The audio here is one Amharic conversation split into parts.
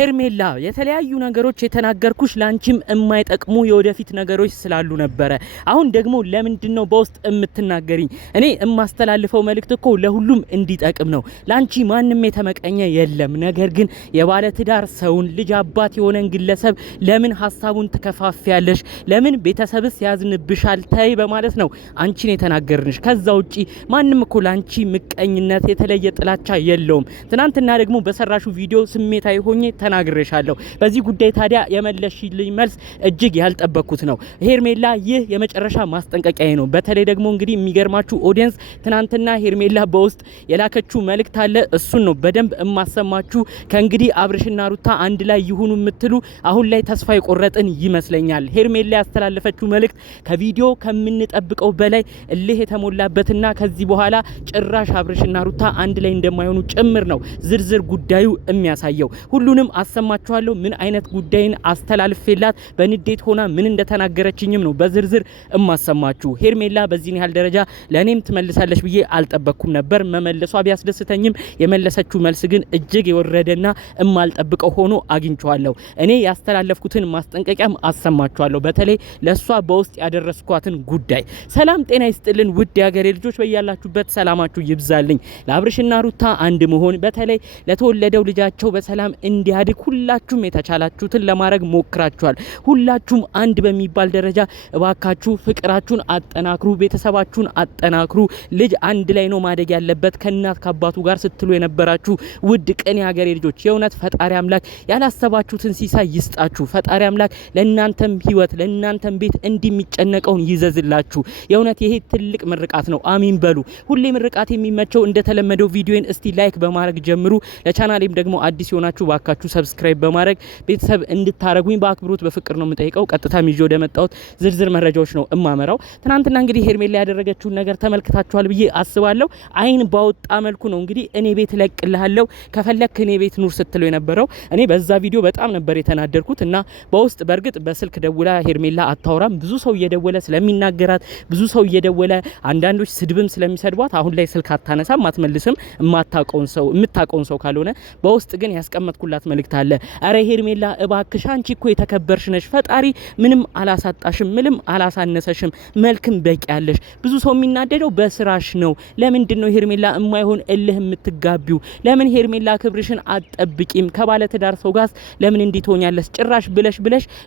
ሄርሜላ የተለያዩ ነገሮች የተናገርኩሽ ላንቺም የማይጠቅሙ የወደፊት ነገሮች ስላሉ ነበር። አሁን ደግሞ ለምንድነው በውስጥ የምትናገሪኝ? እኔ የማስተላልፈው መልእክት እኮ ለሁሉም እንዲጠቅም ነው። ላንቺ ማንንም የተመቀኘ የለም። ነገር ግን የባለ ትዳር ሰውን ልጅ አባት የሆነን ግለሰብ ለምን ሐሳቡን ትከፋፊያለሽ? ለምን ቤተሰብስ ያዝንብሻል? ተይ በማለት ነው አንቺን የተናገርንሽ። ከዛ ውጪ ማንንም እኮ ላንቺ ምቀኝነት የተለየ ጥላቻ የለውም። ትናንትና ደግሞ በሰራሹ ቪዲዮ ስሜታዊ ሆኜ ተናግሬሻለሁ። በዚህ ጉዳይ ታዲያ የመለሽልኝ መልስ እጅግ ያልጠበቅኩት ነው። ሄርሜላ ይህ የመጨረሻ ማስጠንቀቂያ ነው። በተለይ ደግሞ እንግዲህ የሚገርማችሁ ኦዲየንስ ትናንትና ሄርሜላ በውስጥ የላከችው መልእክት አለ። እሱን ነው በደንብ እማሰማችሁ። ከእንግዲህ አብርሽና ሩታ አንድ ላይ ይሁኑ የምትሉ አሁን ላይ ተስፋ የቆረጥን ይመስለኛል። ሄርሜላ ያስተላለፈችው መልእክት ከቪዲዮ ከምንጠብቀው በላይ እልህ የተሞላበትና ከዚህ በኋላ ጭራሽ አብርሽና ሩታ አንድ ላይ እንደማይሆኑ ጭምር ነው ዝርዝር ጉዳዩ የሚያሳየው። ሁሉንም አሰማችኋለሁ። ምን አይነት ጉዳይን አስተላልፌላት በንዴት ሆና ምን እንደተናገረችኝም ነው በዝርዝር እማሰማችሁ። ሄርሜላ በዚህ ያህል ደረጃ ለኔም ትመልሳለች ብዬ አልጠበቅኩም ነበር። መመለሷ ቢያስደስተኝም የመለሰችው መልስ ግን እጅግ የወረደና እማልጠብቀው ሆኖ አግኝቻለሁ። እኔ ያስተላለፍኩትን ማስጠንቀቂያም አሰማችኋለሁ። በተለይ ለሷ በውስጥ ያደረስኳትን ጉዳይ። ሰላም ጤና ይስጥልን ውድ ያገሬ ልጆች፣ በያላችሁበት ሰላማችሁ ይብዛልኝ። ለአብርሽና ሩታ አንድ መሆን በተለይ ለተወለደው ልጃቸው በሰላም እንዲያድግ ሁላችሁም የተቻላችሁትን ለማድረግ ሞክራችኋል። ሁላችሁም አንድ በሚባል ደረጃ እባካችሁ ፍቅራችሁን አጠናክሩ፣ ቤተሰባችሁን አጠናክሩ። ልጅ አንድ ላይ ነው ማደግ ያለበት ከእናት ከአባቱ ጋር ስትሉ የነበራችሁ ውድ ቅን ያገሬ ልጆች፣ የእውነት ፈጣሪ አምላክ ያላሰባችሁትን ሲሳይ ይስጣችሁ። ፈጣሪ አምላክ ለእናንተም ህይወት ለእናንተም ቤት እንዲሚጨነቀውን ይዘዝላችሁ። የእውነት ይሄ ትልቅ ምርቃት ነው። አሚን በሉ። ሁሌ ምርቃት የሚመቸው እንደተለመደው ቪዲዮን እስቲ ላይክ በማድረግ ጀምሩ። ለቻናሌም ደግሞ አዲስ የሆናችሁ ባካችሁ ሰብስክራይብ በማድረግ ቤተሰብ እንድታረጉኝ በአክብሮት በፍቅር ነው የምጠይቀው። ቀጥታ ይዤ ወደ መጣሁት ዝርዝር መረጃዎች ነው እማመራው። ትናንትና እንግዲህ ሄርሜላ ያደረገችውን ነገር ተመልክታችኋል ብዬ አስባለሁ። አይን ባወጣ መልኩ ነው እንግዲህ እኔ ቤት ለቅልሃለሁ ከፈለክ እኔ ቤት ኑር ስትለው የነበረው። እኔ በዛ ቪዲዮ በጣም ነበር የተናደርኩት እና በውስጥ በርግጥ በስልክ ደውላ ሄርሜላ አታወራም። ብዙ ሰው እየደወለ ስለሚናገራት ብዙ ሰው እየደወለ አንዳንዶች ስድብም ስለሚሰድቧት አሁን ላይ ስልክ አታነሳም አትመልስም የምታውቀውን ሰው ካልሆነ። በውስጥ ግን ያስቀመጥኩላት መልእክት አለ። አረ ሄርሜላ እባክሽ አንቺ እኮ የተከበርሽ ነሽ። ፈጣሪ ምንም አላሳጣሽም፣ ምንም አላሳነሰሽም። መልክም በቂ ያለሽ። ብዙ ሰው የሚናደደው በስራሽ ነው። ለምንድን ነው ሄርሜላ የማይሆን እልህ የምትጋቢው? ለምን ሄርሜላ ክብርሽን አትጠብቂም? ከባለ ትዳር ሰው ጋር ለምን እንዲትሆኛለሽ? ጭራሽ ብለሽ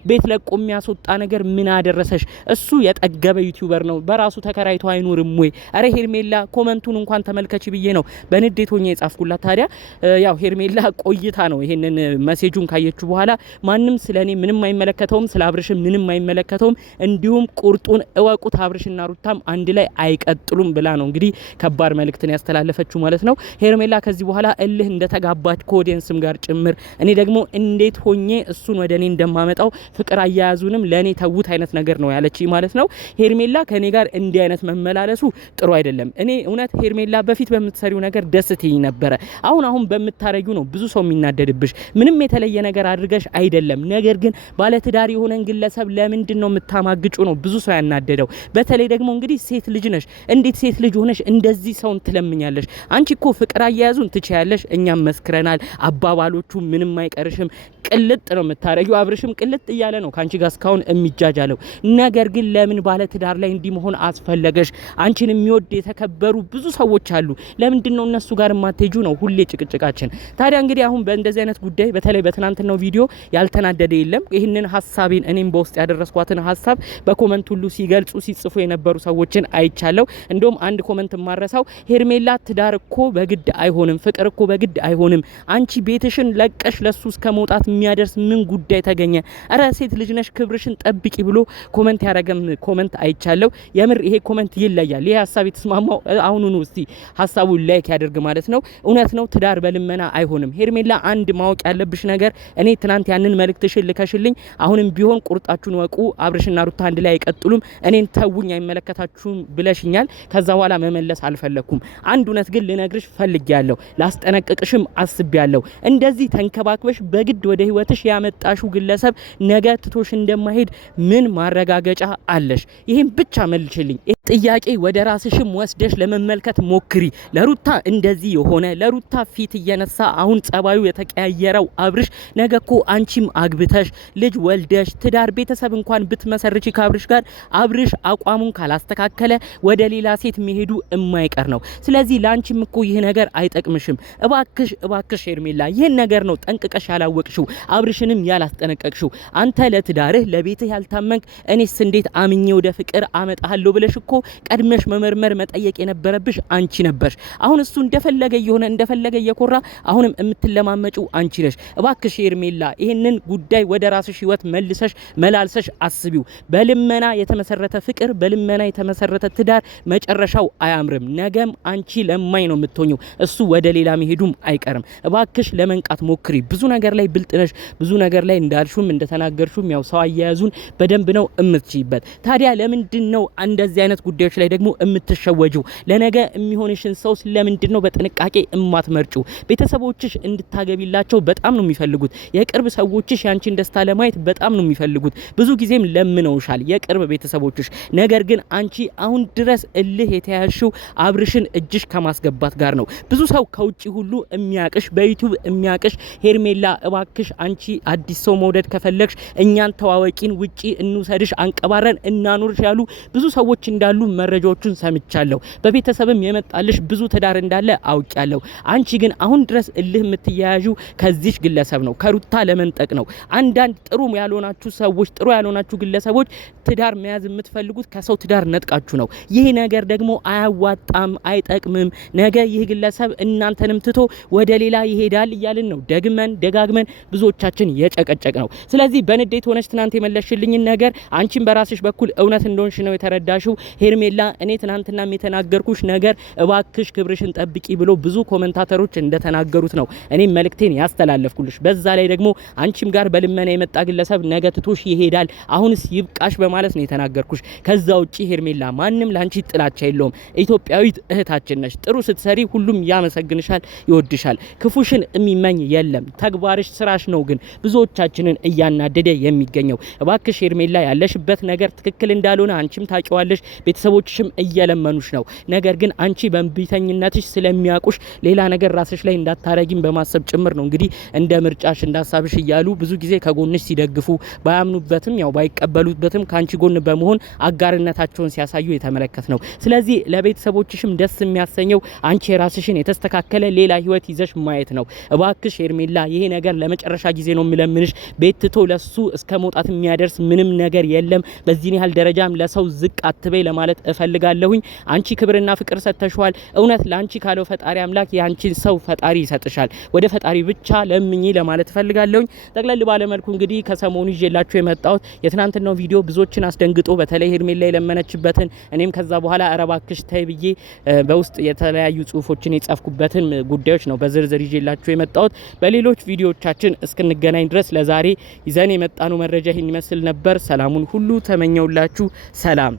ቤት ለቆ የሚያስወጣ ነገር ምን አደረሰሽ? እሱ የጠገበ ዩቲዩበር ነው። በራሱ ተከራይቶ አይኖርም ወይ? አረ ሄርሜላ ኮመንቱን እንኳን ተመልከች ብዬ ነው በንዴት ሆኜ የጻፍኩላት። ታዲያ ያው ሄርሜላ ቆይታ ነው ይሄንን ሜሴጁን ካየችሁ በኋላ ማንም ስለኔ ምንም አይመለከተውም፣ ስለ አብርሽም ምንም አይመለከተውም፣ እንዲሁም ቁርጡን እወቁት አብርሽና ሩታም አንድ ላይ አይቀጥሉም ብላ ነው እንግዲህ ከባድ መልእክትን ያስተላለፈችው ማለት ነው። ሄርሜላ ከዚህ በኋላ እልህ እንደተጋባች ከኦዲየንስም ጋር ጭምር እኔ ደግሞ እንዴት ሆኜ እሱን ወደ እኔ እንደማመጣው ፍቅር አያያዙንም ለኔ ተውት አይነት ነገር ነው ያለች ማለት ነው። ሄርሜላ ከኔ ጋር እንዲህ አይነት መመላለሱ ጥሩ አይደለም። እኔ እውነት ሄርሜላ በፊት በምትሰሪው ነገር ደስ ትይኝ ነበረ። አሁን በምታረጊው ነው ብዙ ሰው የሚናደድብሽ። ምንም የተለየ ነገር አድርገሽ አይደለም። ነገር ግን ባለትዳር የሆነን ግለሰብ ለምንድን ነው የምታማግጩ ነው ብዙ ሰው ያናደደው። በተለይ ደግሞ እንግዲህ ሴት ልጅ ነሽ። እንዴት ሴት ልጅ ሆነሽ እንደዚህ ሰውን ትለምኛለሽ? አንቺ እኮ ፍቅር አያያዙን ትችያለሽ፣ እኛም መስክረናል። አባባሎቹ ምንም አይቀርሽም። ቅልጥ ነው የምታረጊው። አብርሽም ቅልጥ እያለ ነው ካንቺ ጋር እስካሁን የሚጃጃለው። ነገር ግን ለምን ባለትዳር ላይ እንዲህ መሆን አስፈለገሽ? አንቺን የሚወድ የተከበሩ ብዙ ሰዎች አሉ። ለምንድን ነው እነሱ ጋር ማትሄጁ ነው ሁሌ ጭቅጭቃችን። ታዲያ እንግዲህ አሁን በእንደዚህ አይነት ጉዳይ በተለይ በትናንትናው ቪዲዮ ያልተናደደ የለም። ይህንን ሀሳቤን እኔም በውስጥ ያደረስኳትን ሀሳብ በኮመንት ሁሉ ሲገልጹ ሲጽፉ የነበሩ ሰዎችን አይቻለሁ። እንደውም አንድ ኮመንት ማረሳው ሄርሜላ ትዳር እኮ በግድ አይሆንም፣ ፍቅር እኮ በግድ አይሆንም። አንቺ ቤትሽን ለቀሽ ለሱ እስከ መውጣት የሚያደርስ ምን ጉዳይ ተገኘ? አረ ሴት ልጅ ነሽ ክብርሽን ጠብቂ ብሎ ኮመንት ያረገም ኮመንት አይቻለሁ። የምር ይሄ ኮመንት ይለያል። ይሄ ሀሳብ የተስማማው አሁኑኑ እስቲ ሀሳቡን ላይክ ያደርግ ማለት ነው። እውነት ነው ትዳር በልመና አይሆንም። ሄርሜላ አንድ ማወቅ ያለብሽ ነገር እኔ ትናንት ያንን መልእክትሽን ልከሽልኝ አሁንም ቢሆን ቁርጣችሁን ወቁ፣ አብርሽና ሩታ አንድ ላይ አይቀጥሉም፣ እኔን ተውኝ አይመለከታችሁም ብለሽኛል። ከዛ በኋላ መመለስ አልፈለኩም። አንድ እውነት ግን ልነግርሽ ፈልጊያለሁ፣ ላስጠነቅቅሽም አስቤያለሁ። እንደዚህ ተንከባክበሽ በግድ ወደ ህይወትሽ ያመጣሽው ግለሰብ ነገ ትቶሽ እንደማይሄድ ምን ማረጋገጫ አለሽ? ይሄን ብቻ መልሽልኝ። ጥያቄ ወደ ራስሽም ወስደሽ ለመመልከት ሞክሪ። ለሩታ እንደዚህ የሆነ ለሩታ ፊት እየነሳ አሁን ጸባዩ የተቀያየረው አብርሽ ነገኮ አንቺም አግብተሽ ልጅ ወልደሽ ትዳር ቤተሰብ እንኳን ብትመሰርቺ ከአብርሽ ጋር አብርሽ አቋሙን ካላስተካከለ ወደ ሌላ ሴት መሄዱ የማይቀር ነው። ስለዚህ ላንቺም እኮ ይህ ነገር አይጠቅምሽም። እባክሽ ሄርሜላ ይህን ነገር ነው ጠንቅቀሽ ያላወቅሽው አብርሽንም ያላስጠነቀቅሽው። አንተ ለትዳርህ ለቤትህ ያልታመንክ እኔስ እንዴት አምኜ ወደ ፍቅር አመጣለሁ ብለሽ እኮ ቀድመሽ መመርመር መጠየቅ የነበረብሽ አንቺ ነበርሽ። አሁን እሱ እንደፈለገ የሆነ እንደፈለገ የኮራ አሁንም የምትለማመጪው አንቺ ነሽ። እባክሽ ሄርሜላ ይሄንን ጉዳይ ወደ ራስሽ ህይወት መልሰሽ መላልሰሽ አስቢው። በልመና የተመሰረተ ፍቅር በልመና የተመሰረተ ትዳር መጨረሻው አያምርም። ነገም አንቺ ለማይ ነው የምትሆኚው፣ እሱ ወደ ሌላ መሄዱም አይቀርም። እባክሽ ለመንቃት ሞክሪ። ብዙ ነገር ላይ ብልጥ ነሽ። ብዙ ነገር ላይ እንዳልሹም እንደተናገርሹም ያው ሰው አያያዙን በደንብ ነው እምትችይበት። ታዲያ ለምንድን ነው እንደዚህ አይነት ጉዳዮች ላይ ደግሞ እምትሸወጁ? ለነገ የሚሆንሽን ሰው ስለምንድን ነው በጥንቃቄ እማትመርጩ? ቤተሰቦችሽ እንድታገቢላቸው በጣም ነው የሚፈልጉት። የቅርብ ሰዎችሽ ያንቺን ደስታ ለማየት በጣም ነው የሚፈልጉት። ብዙ ጊዜም ለምነውሻል የቅርብ ቤተሰቦችሽ። ነገር ግን አንቺ አሁን ድረስ እልህ የተያያዝሽው አብርሽን እጅሽ ከማስገባት ጋር ነው። ብዙ ሰው ከውጪ ሁሉ የሚያቅሽ በዩቲዩብ የሚያቅሽ ሄርሜላ እባክሽ አንቺ አዲስ ሰው መውደድ ከፈለግሽ እኛን ተዋወቂን፣ ውጪ እንውሰድሽ፣ አንቀባረን እናኑርሽ ያሉ ብዙ ሰዎች እንዳሉ መረጃዎቹን ሰምቻለሁ። በቤተሰብም የመጣልሽ ብዙ ትዳር እንዳለ አውቃለሁ። አንቺ ግን አሁን ድረስ እልህ የምትያያዡ ከዚህ ግለሰብ ነው፣ ከሩታ ለመንጠቅ ነው። አንዳንድ ጥሩ ያልሆናችሁ ሰዎች፣ ጥሩ ያልሆናችሁ ግለሰቦች ትዳር መያዝ የምትፈልጉት ከሰው ትዳር ነጥቃችሁ ነው። ይህ ነገር ደግሞ አያዋጣም፣ አይጠቅምም። ነገ ይህ ግለሰብ እናንተንም ትቶ ወደ ሌላ ይሄዳል እያልን ነው ደጋግመን ብዙዎቻችን የጨቀጨቅ ነው። ስለዚህ በንዴት ሆነሽ ትናንት የመለሽልኝን ነገር አንቺም በራስሽ በኩል እውነት እንደሆንሽ ነው የተረዳሽው። ሄርሜላ እኔ ትናንትናም የተናገርኩሽ ነገር እባክሽ ክብርሽን ጠብቂ ብሎ ብዙ ኮሜንታተሮች እንደተናገሩት ነው እኔ መልእክቴን ያስተላለፍኩልሽ። በዛ ላይ ደግሞ አንቺም ጋር በልመና የመጣ ግለሰብ ነገ ትቶሽ ይሄዳል፣ አሁንስ ይብቃሽ በማለት ነው የተናገርኩሽ። ከዛ ውጪ ሄርሜላ ማንም ላንቺ ጥላቻ የለውም። ኢትዮጵያዊት እህታችን ነሽ። ጥሩ ስትሰሪ ሁሉም ያመሰግንሻል፣ ይወድሻል። ክፉሽን የሚመኝ የለም። ተግባርሽ ስራሽ ነው ግን ብዙዎቻችንን እያናደደ የሚገኘው። እባክሽ ሄርሜላ ያለሽበት ነገር ትክክል እንዳልሆነ አንቺም ታቂዋለሽ፣ ቤተሰቦችሽም እየለመኑሽ ነው። ነገር ግን አንቺ በእንቢተኝነትሽ ስለሚያቁሽ ሌላ ነገር ራስሽ ላይ እንዳታረጊም በማሰብ ጭምር ነው እንግዲህ እንደ ምርጫሽ እንዳሳብሽ እያሉ ብዙ ጊዜ ከጎንሽ ሲደግፉ ባያምኑበትም ያው ባይቀበሉበትም ካንቺ ጎን በመሆን አጋርነታቸውን ሲያሳዩ የተመለከት ነው። ስለዚህ ለቤተሰቦችሽም ደስ የሚያሰኘው አንቺ የራስሽን የተስተካከለ ሌላ ህይወት ይዘሽ ማየት ነው። እባክሽ ሄርሜላ ይሄ ነገር ለመጨረሻ ጊዜ ነው የምለምንሽ። ቤት ትቶ ለሱ እስከ መውጣት የሚያደርስ ምንም ነገር የለም። በዚህን ያህል ደረጃም ለሰው ዝቅ አትበይ ለማለት እፈልጋለሁኝ። አንቺ ክብርና ፍቅር ሰጥተሽዋል። እውነት ላንቺ ካለው ፈጣሪ አምላክ ያንቺን ሰው ፈጣሪ ይሰጥሻል። ወደ ፈጣሪ ብቻ ለምኚ ለማለት እፈልጋለሁኝ። ጠቅለል ባለ መልኩ እንግዲህ ከሰሞኑ ይዤላችሁ የመጣሁት የትናንትናው ቪዲዮ ብዙዎችን አስደንግጦ በተለይ ሄርሜላ የለመነችበትን እኔም ከዛ በኋላ አረባክሽ ታይ ብዬ በውስጥ የተለያዩ ጽሁፎችን የጻፍኩበትን ጉዳዮች ነው በዝርዝር ይዤላችሁ የመጣሁት። በሌሎች ቪዲዮዎቻችን እስክንገናኝ ድረስ ለዛሬ ይዘን የመጣነው መረጃ ይህን ይመስል ነበር። ሰላሙን ሁሉ ተመኘውላችሁ። ሰላም